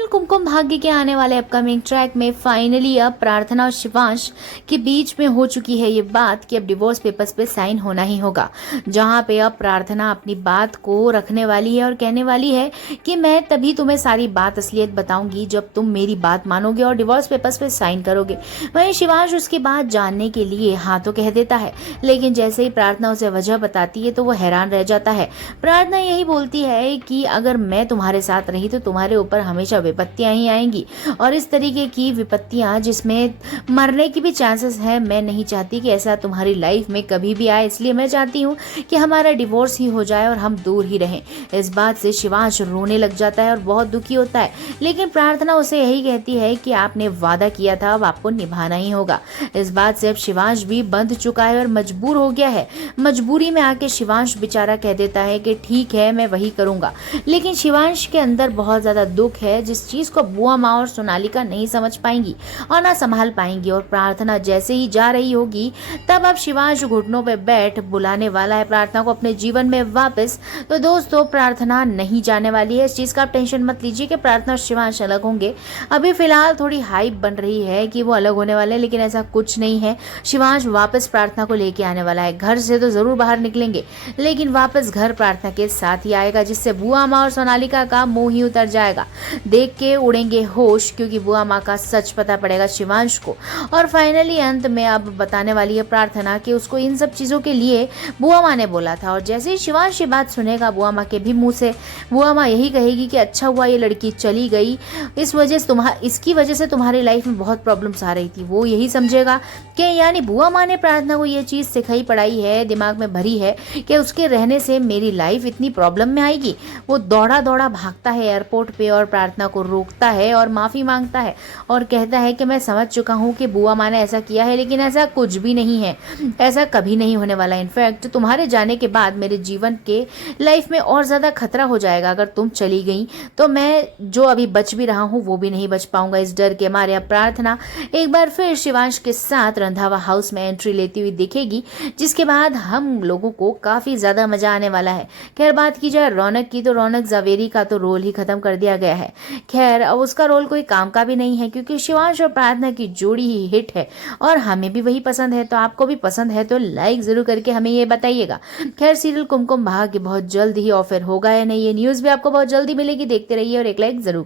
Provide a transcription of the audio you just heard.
Serial Kumkum Bhagya के आने वाले अपकमिंग ट्रैक में फाइनली अब प्रार्थना और शिवांश के बीच में हो चुकी है ये बात कि अब डिवोर्स पेपर्स पे साइन होना ही होगा। जहां पे अब प्रार्थना अपनी बात को रखने वाली है और कहने वाली है कि मैं तभी तुम्हें सारी बात असलियत बताऊंगी जब तुम मेरी बात मानोगे और डिवोर्स पेपर्स पे साइन करोगे। वहीं शिवांश उसकी बात जानने के लिए हाँ तो कह देता है, लेकिन जैसे ही प्रार्थना उसे वजह बताती है तो वो हैरान रह जाता है। प्रार्थना यही बोलती है कि अगर मैं तुम्हारे साथ रही तो तुम्हारे ऊपर हमेशा विपत्तियां ही आएंगी, और इस तरीके की विपत्तियां जिसमें मरने की भी चांसेस है, मैं नहीं चाहती कि ऐसा तुम्हारी लाइफ में कभी भी आए। इसलिए मैं चाहती हूँ कि हमारा डिवोर्स ही हो जाए और हम दूर ही रहें। इस बात से शिवांश रोने लग जाता है और बहुत दुखी होता है, लेकिन प्रार्थना उसे यही कहती है कि आपने वादा किया था, अब आपको निभाना ही होगा। इस बात से अब शिवांश भी बंध चुका है और मजबूर हो गया है। मजबूरी में आके शिवांश बेचारा कह देता है कि ठीक है मैं वही करूंगा, लेकिन शिवांश के अंदर बहुत ज्यादा दुख है जिस चीज को बुआ माँ और सोनालिका नहीं समझ पाएंगी और ना संभाल पाएंगी। और प्रार्थना जैसे ही जा रही होगी तब अब शिवांश घुटनों पे बैठ बुलाने वाला है प्रार्थना को अपने जीवन में वापस। तो दोस्तों, प्रार्थना नहीं जाने वाली है, इस चीज का आप टेंशन मत लीजिए कि प्रार्थना और शिवांश अलग होंगे। अभी फिलहाल थोड़ी हाइप बन रही है कि वो अलग होने वाले हैं, लेकिन ऐसा कुछ नहीं है। शिवांश वापस प्रार्थना को लेके आने वाला है। घर से तो जरूर बाहर निकलेंगे, लेकिन वापस घर प्रार्थना के साथ ही आएगा, जिससे बुआ माँ और सोनालिका का मुंह ही उतर जाएगा। देख के उड़ेंगे होश, क्योंकि बुआ माँ का सच पता पड़ेगा शिवांश को। और फाइनली अंत में अब बताने वाली है प्रार्थना कि उसको इन सब चीजों के लिए बुआ माँ ने बोला था। और जैसे ही शिवांश ये बात सुनेगा बुआ माँ के भी मुंह से, बुआ माँ यही कहेगी कि अच्छा हुआ ये लड़की चली गई, इसकी वजह से तुम्हारी लाइफ में बहुत प्रॉब्लम्स आ रही थी। वो यही समझेगा कि यानी बुआ माँ ने प्रार्थना को ये चीज सिखाई पढ़ाई है, दिमाग में भरी है कि उसके रहने से मेरी लाइफ इतनी प्रॉब्लम में आएगी। वो दौड़ा दौड़ा भागता है एयरपोर्ट पे और प्रार्थना को रोकता है और माफी मांगता है और कहता है कि मैं समझ चुका हूँ कि बुआ माँ ने ऐसा किया है, लेकिन ऐसा कुछ भी नहीं है, ऐसा कभी नहीं होने वाला। इनफैक्ट तुम्हारे जाने के बाद मेरे जीवन के लाइफ में और ज्यादा खतरा हो जाएगा। अगर तुम चली गई तो मैं जो अभी बच भी रहा हूँ वो भी नहीं बच पाऊंगा। इस डर के मारे अब प्रार्थना एक बार फिर शिवांश के साथ रंधावा हाउस में एंट्री लेती हुई दिखेगी, जिसके बाद हम लोगों को काफी ज्यादा मजा आने वाला है। खैर बात की जाए रौनक की, तो रौनक जावेरी का तो रोल ही खत्म कर दिया गया है। खैर अब उसका रोल कोई काम का भी नहीं है, क्योंकि शिवांश और प्रार्थना की जोड़ी ही हिट है और हमें भी वही पसंद है। तो आपको भी पसंद है तो लाइक जरूर करके हमें ये बताइएगा। खैर सीरियल कुमकुम भाग्य बहुत जल्द ही ऑफर होगा या नहीं, ये न्यूज भी आपको बहुत जल्दी मिलेगी। देखते रहिए और एक लाइक जरूर